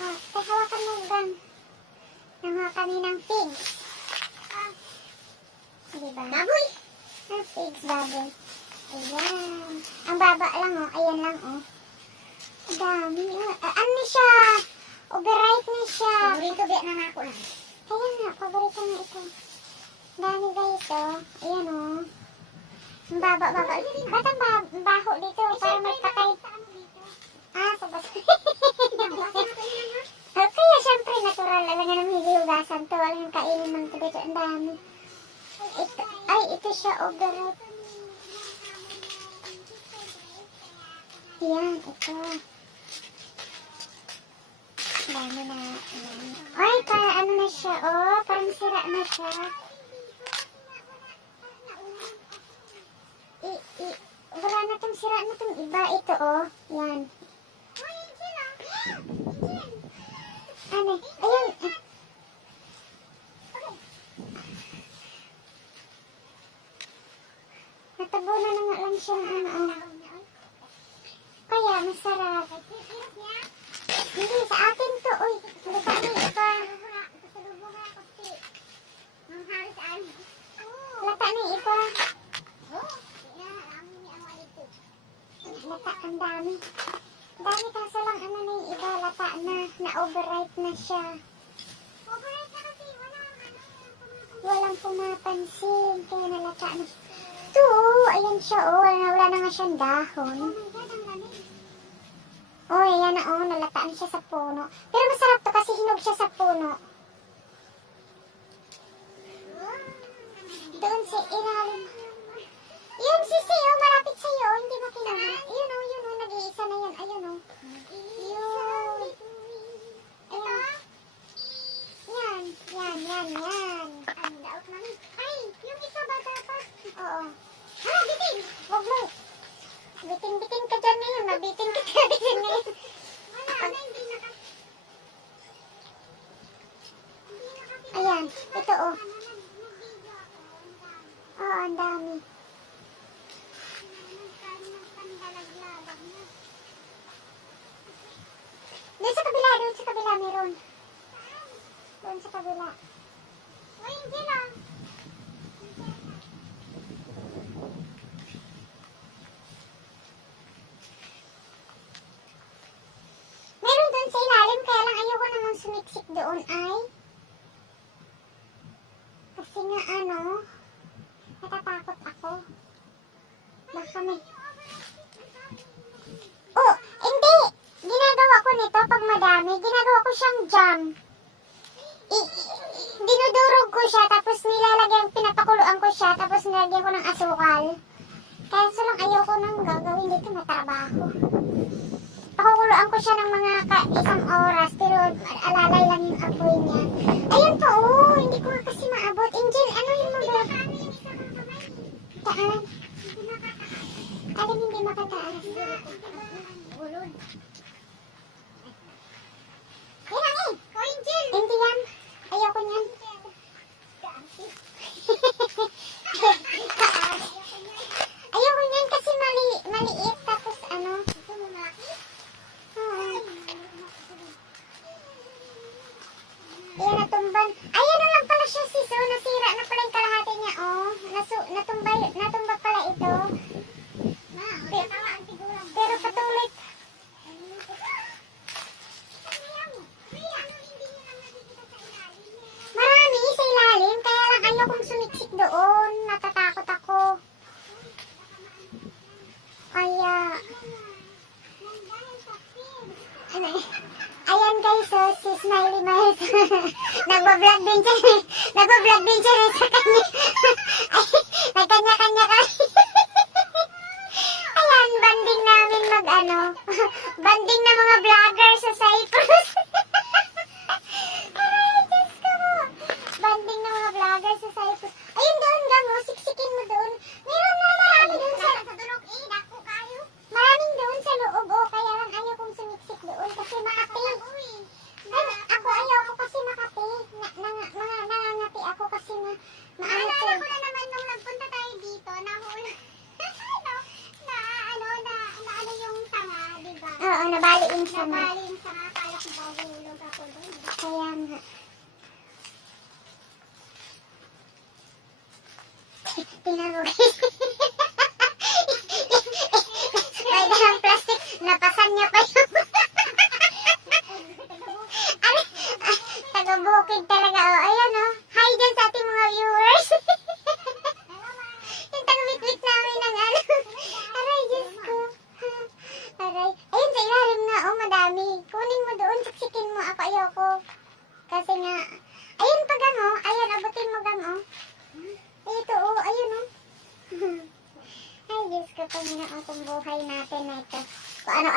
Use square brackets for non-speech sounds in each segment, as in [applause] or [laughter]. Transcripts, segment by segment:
oh, tay, hawakan mo gang. Nanguha kami ng figs. Ah, diba? Baboy! Ah, figs, baboy. Ayan. Ang baba lang, oh. Ayan lang, oh. Dami, oh. Ah, ano na siya? Overripe na siya. Paborito biya na ako lang. Ayan nga, paborito na ito. Dami guys, oh. Ayan, oh. Ang baba, baba. Ba't ang ba- baho dito? Para may patay. Ah, sa [laughs] bas. Ah, Kaya syempre, Alam nga naman, hindi hugasan to. Nga kainin ng dito. Ang dami. Ito, ay, ito siya, overripe. Yan, ito. Dami na. Ayan. Ay, para ano na siya, oh. Parang sira na siya. I, i, wala na tong sira na tong iba. Ito, oh. Yan. Ano? Ayun. Natabunan na nga lang siya ng ano, oh. Kaya, masarap. Hindi, sa akin to, uy. Lata ni iba. Lata ni iba. Lata, ang dami. Dami kaso lang ano na yung iba, lata na. Na-overripe na siya. Walang pumapansin. Kaya nalata na siya. Ito, oh, ayan siya, oh. Wala, na nga siyang dahon. Oh, ayan na, oh. Nalataan siya sa puno. Pero masarap to kasi hinog siya sa puno. Doon sa ilalim. Yun, sisi, oh. Malapit sa'yo. oh, Hindi mo kinuha. Yun, oh. Yun, oh. Nag-iisa na yan. Ayun, oh. Yun. Ayan. Yan. Yan, yan, yan. Ay, yung isa ba dapat? Oo. Ah, bitin. Huwag mo. Bitin-bitin ka dyan ngayon. Mabitin ka dyan ngayon. Ayan, ito oh. Oo, ang dami. Doon sa kabila, doon sa kabila meron. Doon sa kabila. Uy, hindi lang. Meron doon sa ilalim, kaya lang ayoko namang sumiksik doon ay. Kasi nga ano, natatakot ako. Baka may... Oh, hindi! Ginagawa ko nito pag madami, ginagawa ko siyang jam. I, dinudurog ko siya, tapos nilalagyan, pinapakuluan ko siya, tapos nilagyan ko ng asukal. Kaya lang ayoko nang gagawin dito, matrabaho. Pakukuluan ko siya ng mga ka isang oras, pero alalay lang yung apoy niya. Ayun po, oh, hindi ko kasi maabot. Angel, ano yung mga... Taan. Alin hindi makataas. Bulod. Yan lang eh. Angel. Hindi yan. Ayoko niyan. Ayoko niyan kasi mali, maliit tapos ano. Ito mo malaki? Oo. Ayan, natumban. Ayan na lang pala siya, sis. Oh, nasira na pala yung kalahati niya, oh. Nasu natumba, natumba pala ito. Ma, okay, tama ang tigulang. Pero patuloy. Marami sa ilalim, kaya lang ayokong sumiksik doon. Natatakot ako. Kaya, ano eh. Ayan guys, oh, si Smiley Miles. Nagbablog din siya. Nagbablog din siya rin sa kanya. [laughs] Ay, nagkanya-kanya kami. Ayan, banding namin mag ano. [laughs] Banding na mga vlogger sa Cyprus. Kabalin sa kakala ko babulog ako doon. Kaya nga. Tinarog. [laughs] May dalang plastic. Napasan niya pa yun.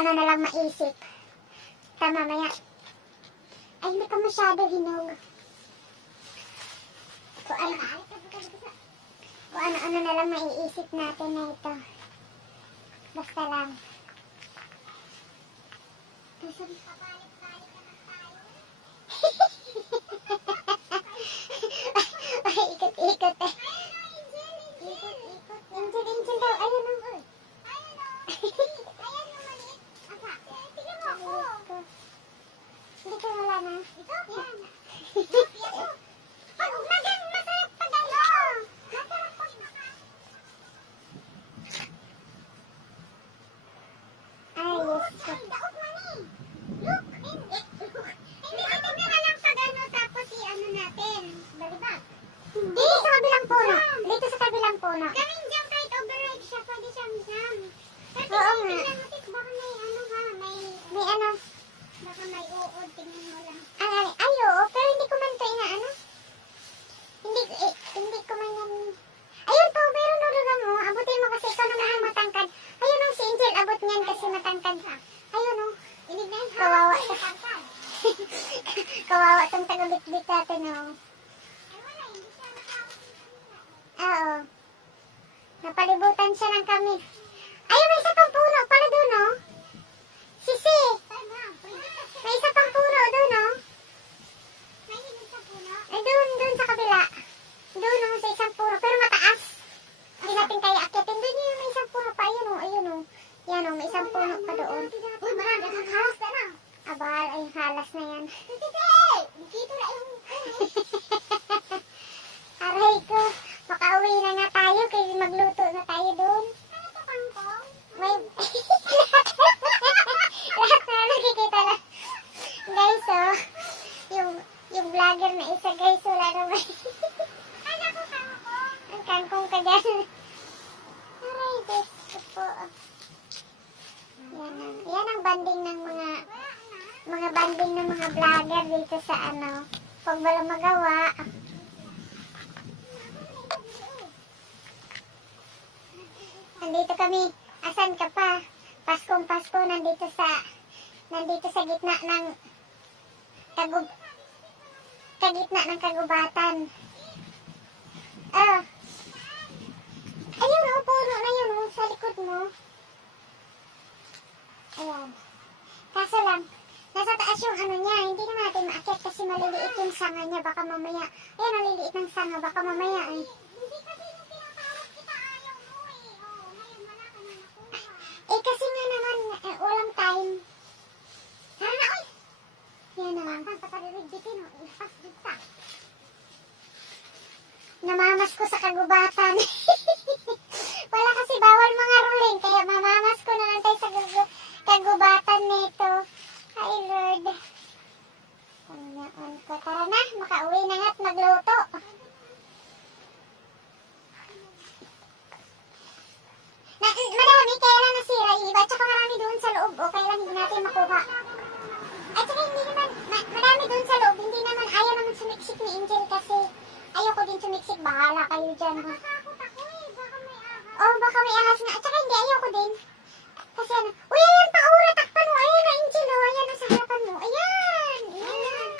Ano-ano na lang maisip. Tama, maya. Ay, hindi ka masyado hinog. Kung ano, kung ano-ano na lang maiisip natin na ito. Basta lang. Kasi, ay, ikot-ikot eh. Ikot-ikot. Angel, angel daw. Ayun o. Hindi ko wala na. Yan. Pag magang masarap pag ano. Masarap pag Ay, yes ko. Hindi, sa kabilang puno. Dito sa kabilang puno. Kaming jam kahit override siya, pwede siyang jam. Pero Oo tingnan nga. tingnan mo, sis, baka may ano ha, may, May ano. baka may uod, tingnan mo lang. Ay, ay, ay, oo, pero hindi ko man ito inaano. Hindi, eh, hindi ko man yan. Ayun po, pero nurugan mo. Abutin mo kasi ikaw naman ang matangkad. Ayun o, si Angel, abot niyan kasi matangkad. Ayun o. Tinignan ha, Kawawa. may tangkad. Kawawa itong tagabit-bit natin nakakot. Oo. Napalibutan siya ng kami. Ayun, may isa pang puno pala doon o. Sisi, may isa pang puno doon o. May hinog sa puno. Ay, doon, doon sa kabila. Doon o, sa isang puno. Pero mataas. Hindi natin kaya akitin. Doon yun, may isang puno pa. Ayun o, ayun o. Yan o, may isang puno pa doon. Uy, marami kang na. Abal, ay halas na yan. Dito na yung Aray ko, makauwi na nga tayo kasi magluto na tayo doon. Ano to, kangkong? May... [laughs] Lahat na nakikita na. Guys, oh. Yung, yung vlogger na isa, guys, wala naman. Ano [laughs] to, kangkong? Ang kangkong ka dyan. Aray, ko po. Yan ang, yan ang banding ng mga na. Mga banding ng mga vlogger dito sa ano. Pag wala magawa, nandito kami. Asan ka pa? Paskong Pasko nandito sa nandito sa gitna ng kagub sa gitna ng kagubatan. Ah. Ayun oh, puno na yun oh, sa likod mo. Ayan. Kaso lang, nasa taas yung ano niya, hindi na natin maakyat kasi maliliit yung sanga niya, baka mamaya, ayan, maliliit ng sanga, baka mamaya mo eh. Kasi nga naman, eh, walang time. Tara na, oy! Yan na lang. Namamas ko sa kagubatan. [laughs] Wala kasi bawal mga ruling, kaya mamamas ko na lang tayo sa gugu- kagubatan nito. Ay Lord. Panginoon ko. Tara na, makauwi na nga at magluto. Na, marami, kaya lang nasira yung iba. Tsaka marami doon sa loob. O, kaya lang hindi natin makuha. At saka hindi naman, ma- marami doon sa loob. Hindi naman, ayaw naman sumiksik ni Angel kasi ayoko din sumiksik. Bahala kayo dyan. Ha? Takot ako eh. Baka may ahas. Oh, baka may ahas nga. At saka hindi, ayoko din. Kasi ano, uy, ayan pa, Aura, takpan mo. Ayan na, Angel, oh. Ayan na sa harapan mo. Ayan. Ayan.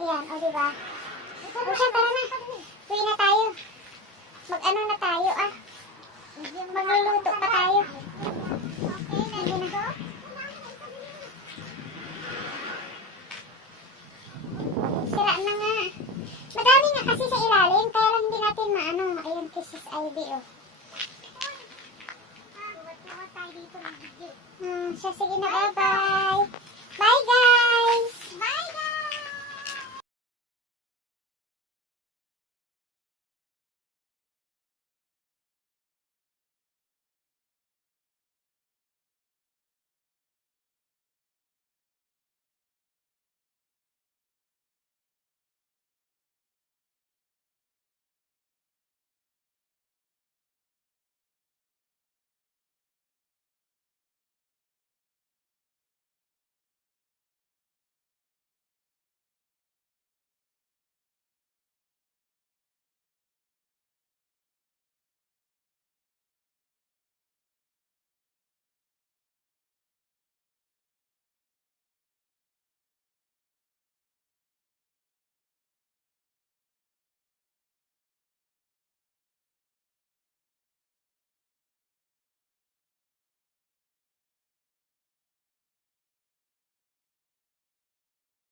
Ayan, o, diba? O, siya, tara na. Uwi na tayo. Mag-ano na tayo, ah. Magluluto pa tayo. Okay, Sige let's na. go. Sira na nga. Madami nga kasi sa ilalim, kaya lang hindi natin maano. Ayun, Ivy, oh. Hmm, siya, sige na, bye-bye.